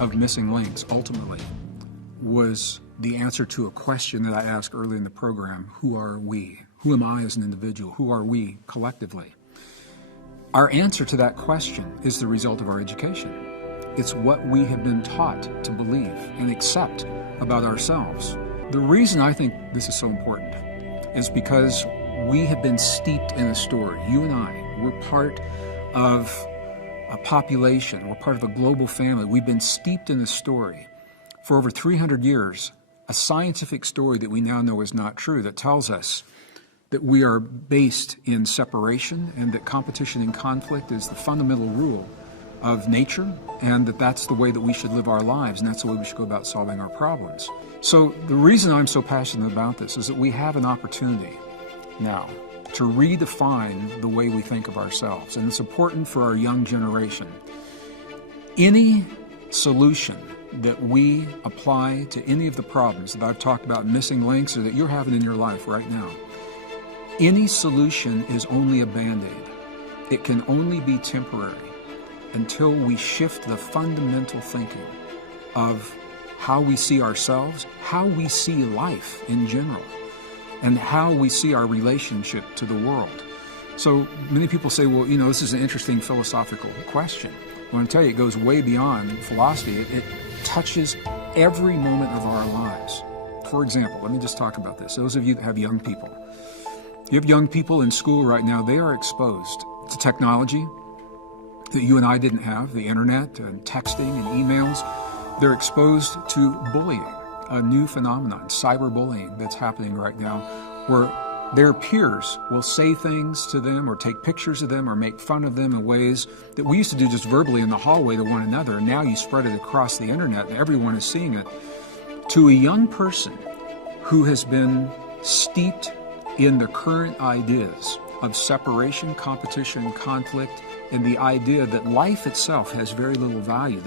of missing links, ultimately, was the answer to a question that I asked early in the program: who are we? Who am I as an individual? Who are we collectively? Our answer to that question is the result of our education. It's what we have been taught to believe and accept about ourselves. The reason I think this is so important is because we have been steeped in a story. You and I, we're part of a population, we're part of a global family. We've been steeped in a story for over 300 years, a scientific story that we now know is not true, that tells us that we are based in separation and that competition and conflict is the fundamental rule of nature, and that that's the way that we should live our lives, and that's the way we should go about solving our problems. So the reason I'm so passionate about this is that we have an opportunity now to redefine the way we think of ourselves, and it's important for our young generation. Any solution that we apply to any of the problems that I've talked about, missing links, or that you're having in your life right now, any solution is only a Band-Aid. It can only be temporary until we shift the fundamental thinking of how we see ourselves, how we see life in general, and how we see our relationship to the world. So many people say, well, you know, this is an interesting philosophical question. I want to tell you, it goes way beyond philosophy. It touches every moment of our lives. For example, let me just talk about this. Those of you that have young people, you have young people in school right now, they are exposed to technology that you and I didn't have, the internet and texting and emails. They're exposed to bullying, a new phenomenon, cyberbullying that's happening right now, where their peers will say things to them or take pictures of them or make fun of them in ways that we used to do just verbally in the hallway to one another, and now you spread it across the internet and everyone is seeing it. To a young person who has been steeped in the current ideas of separation, competition, conflict, and the idea that life itself has very little value,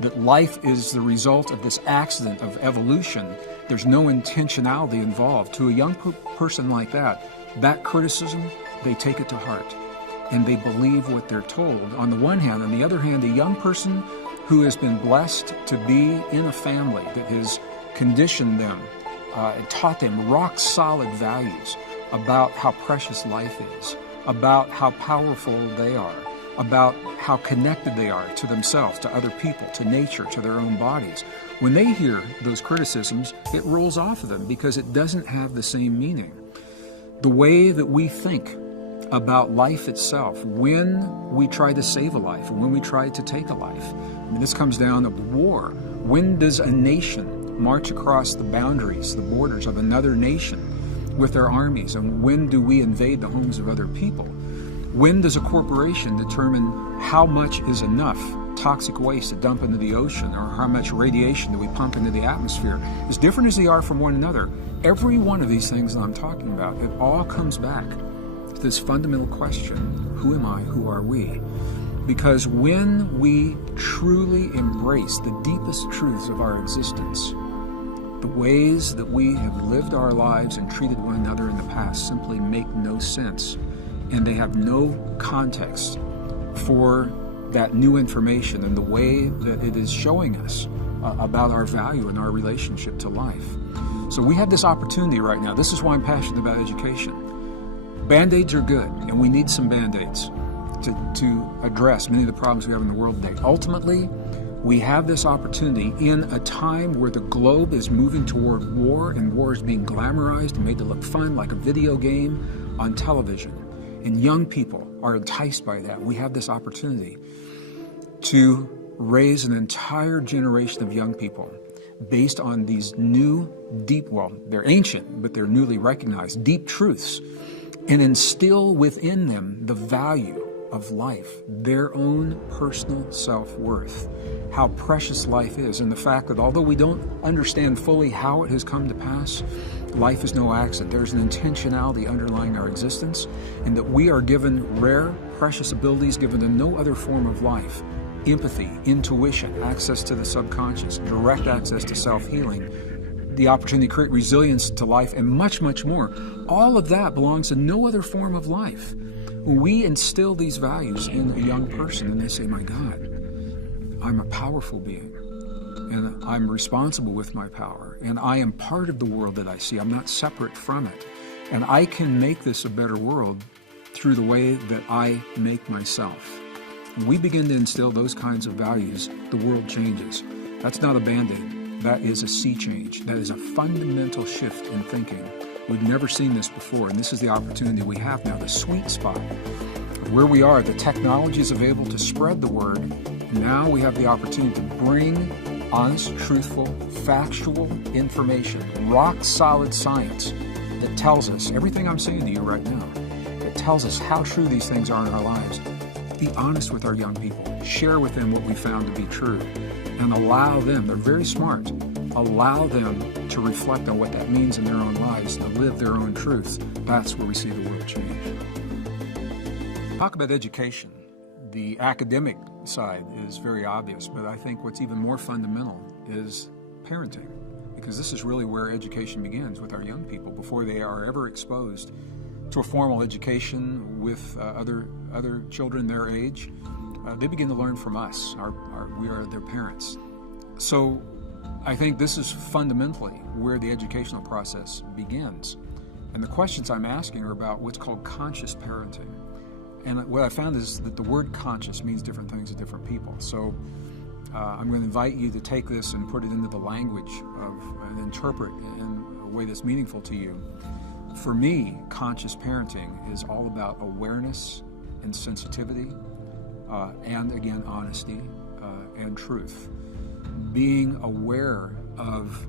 that life is the result of this accident of evolution, there's no intentionality involved. To a young person like that, that criticism, they take it to heart, and they believe what they're told, on the one hand. On the other hand, a young person who has been blessed to be in a family that has conditioned them, taught them rock-solid values about how precious life is, about how powerful they are, about how connected they are to themselves, to other people, to nature, to their own bodies. When they hear those criticisms, it rolls off of them because it doesn't have the same meaning. The way that we think about life itself, when we try to save a life, and when we try to take a life, I mean, this comes down to war. When does a nation march across the boundaries, the borders of another nation with their armies, and when do we invade the homes of other people? When does a corporation determine how much is enough toxic waste to dump into the ocean, or how much radiation do we pump into the atmosphere? As different as they are from one another, every one of these things that I'm talking about, it all comes back to this fundamental question: who am I? Who are we? Because when we truly embrace the deepest truths of our existence, the ways that we have lived our lives and treated one another in the past simply make no sense, and they have no context for that new information and the way that it is showing us about our value and our relationship to life. So we have this opportunity right now. This is why I'm passionate about education. Band-Aids are good, and we need some Band-Aids to address many of the problems we have in the world today. Ultimately, we have this opportunity in a time where the globe is moving toward war, and war is being glamorized and made to look fun like a video game on television. And young people are enticed by that. We have this opportunity to raise an entire generation of young people based on these new, deep, well, they're ancient, but they're newly recognized, deep truths, and instill within them the value of life, their own personal self-worth, how precious life is, and the fact that although we don't understand fully how it has come to pass, life is no accident. There's an intentionality underlying our existence, and that we are given rare, precious abilities given to no other form of life: empathy, intuition, access to the subconscious, direct access to self-healing, the opportunity to create resilience to life, and much, much more. All of that belongs to no other form of life. When we instill these values in a young person, and they say, my God, I'm a powerful being. and I'm responsible with my power, and I am part of the world that I see. I'm not separate from it. And I can make this a better world through the way that I make myself. When we begin to instill those kinds of values, the world changes. That's not a Band-Aid. That is a sea change. That is a fundamental shift in thinking. We've never seen this before, and this is the opportunity we have now, the sweet spot of where we are. The technology is available to spread the word. Now we have the opportunity to bring honest, truthful, factual information, rock-solid science that tells us everything I'm saying to you right now. It tells us how true these things are in our lives. Be honest with our young people. Share with them what we found to be true. And allow them, they're very smart, allow them to reflect on what that means in their own lives, to live their own truth. That's where we see the world change. Talk about education. The academic side is very obvious, but I think what's even more fundamental is parenting, because this is really where education begins with our young people before they are ever exposed to a formal education with other children their age. They begin to learn from us. We are their parents. So I think this is fundamentally where the educational process begins. And the questions I'm asking are about what's called conscious parenting. And what I found is that the word conscious means different things to different people. So I'm going to invite you to take this and put it into the language and interpret in a way that's meaningful to you. For me, conscious parenting is all about awareness and sensitivity, and again, honesty and truth. Being aware of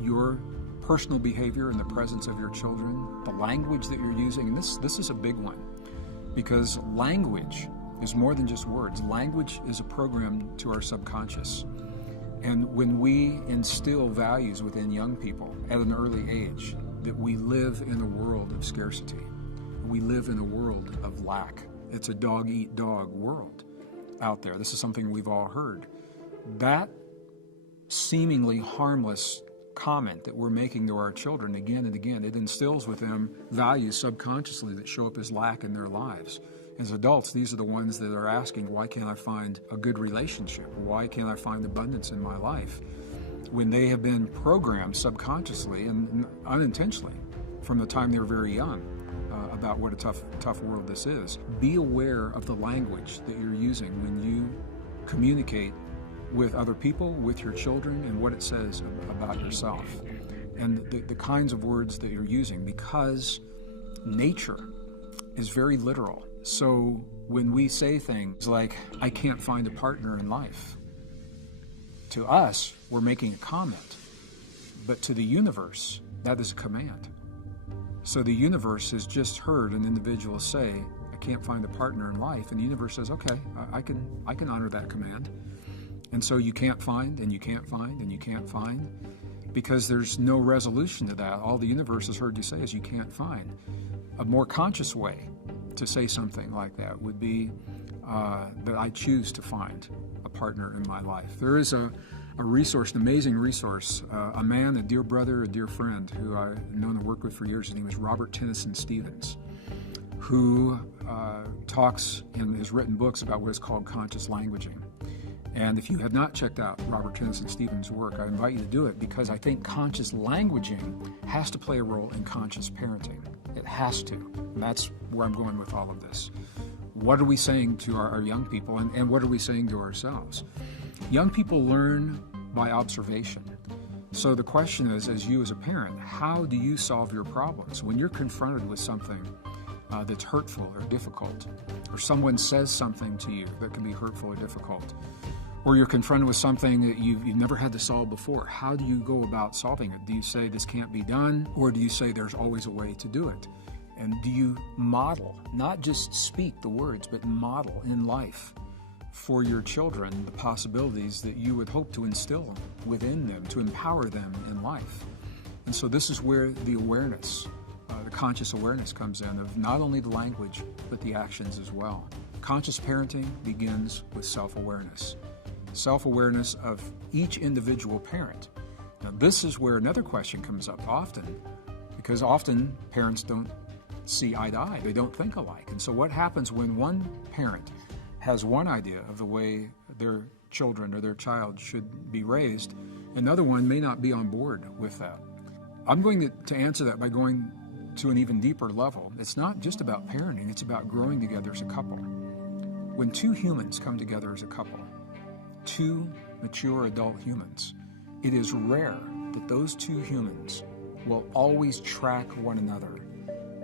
your personal behavior in the presence of your children, the language that you're using, and this is a big one, because language is more than just words. Language is a program to our subconscious. And when we instill values within young people at an early age, that we live in a world of scarcity, we live in a world of lack. It's a dog-eat-dog world out there. This is something we've all heard. That seemingly harmless comment that we're making to our children again and again, it instills with them values subconsciously that show up as lack in their lives. As adults, these are the ones that are asking, why can't I find a good relationship? Why can't I find abundance in my life? When they have been programmed subconsciously and unintentionally from the time they're very young about what a tough world this is. Be aware of the language that you're using when you communicate with other people, with your children, and what it says about yourself. And the kinds of words that you're using, because nature is very literal. So when we say things like, I can't find a partner in life, to us, we're making a comment. But to the universe, that is a command. So the universe has just heard an individual say, I can't find a partner in life, and the universe says, okay, I can honor that command. And so you can't find, and you can't find, and you can't find, because there's no resolution to that. All the universe has heard you say is you can't find. A more conscious way to say something like that would be that I choose to find a partner in my life. There is a resource, an amazing resource, a man, a dear brother, a dear friend who I've known and worked with for years. His name is Robert Tennyson Stevens, who talks and has written books about what is called conscious languaging. And if you have not checked out Robert Tennyson Stevens' work, I invite you to do it, because I think conscious languaging has to play a role in conscious parenting. It has to. And that's where I'm going with all of this. What are we saying to our young people, and what are we saying to ourselves? Young people learn by observation. So the question is, as you as a parent, how do you solve your problems? When you're confronted with something that's hurtful or difficult, or someone says something to you that can be hurtful or difficult, or you're confronted with something that you've never had to solve before, how do you go about solving it? Do you say this can't be done, or do you say there's always a way to do it? And do you model, not just speak the words, but model in life for your children the possibilities that you would hope to instill within them, to empower them in life? And so this is where the awareness, the conscious awareness comes in, of not only the language, but the actions as well. Conscious parenting begins with self-awareness. Self-awareness of each individual parent. Now, this is where another question comes up often, because often parents don't see eye to eye. They don't think alike. And so what happens when one parent has one idea of the way their children or their child should be raised. Another one may not be on board with that. I'm going to answer that by going to an even deeper level. It's not just about parenting, it's about growing together as a couple. When two humans come together as a couple, two mature adult humans, it is rare that those two humans will always track one another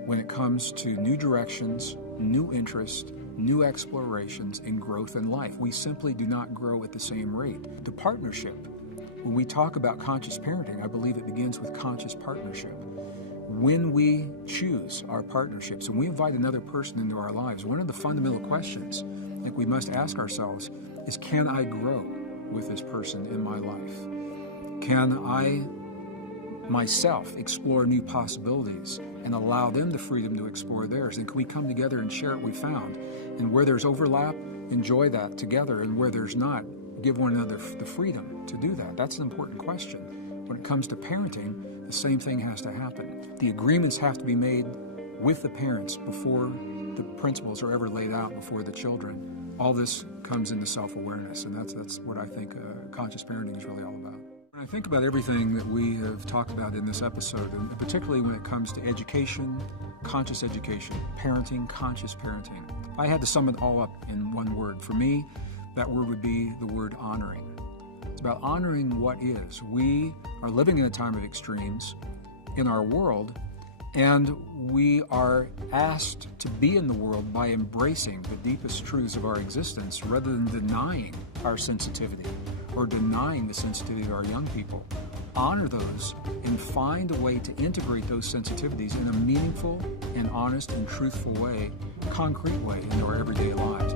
when it comes to new directions, new interests, new explorations, and growth in life. We simply do not grow at the same rate. The partnership, when we talk about conscious parenting, I believe it begins with conscious partnership. When we choose our partnerships and we invite another person into our lives, one of the fundamental questions that we must ask ourselves is, can I grow with this person in my life? Can I myself explore new possibilities and allow them the freedom to explore theirs? And can we come together and share what we found? And where there's overlap, enjoy that together. And where there's not, give one another the freedom to do that. That's an important question. When it comes to parenting, the same thing has to happen. The agreements have to be made with the parents before the principles are ever laid out before the children. All this comes into self-awareness, and that's what I think conscious parenting is really all about. When I think about everything that we have talked about in this episode, and particularly when it comes to education, conscious education, parenting, conscious parenting, if I had to sum it all up in one word, for me, that word would be the word honoring. It's about honoring what is. We are living in a time of extremes in our world, and we are asked to be in the world by embracing the deepest truths of our existence rather than denying our sensitivity or denying the sensitivity of our young people. Honor those and find a way to integrate those sensitivities in a meaningful and honest and truthful way, concrete way into our everyday lives.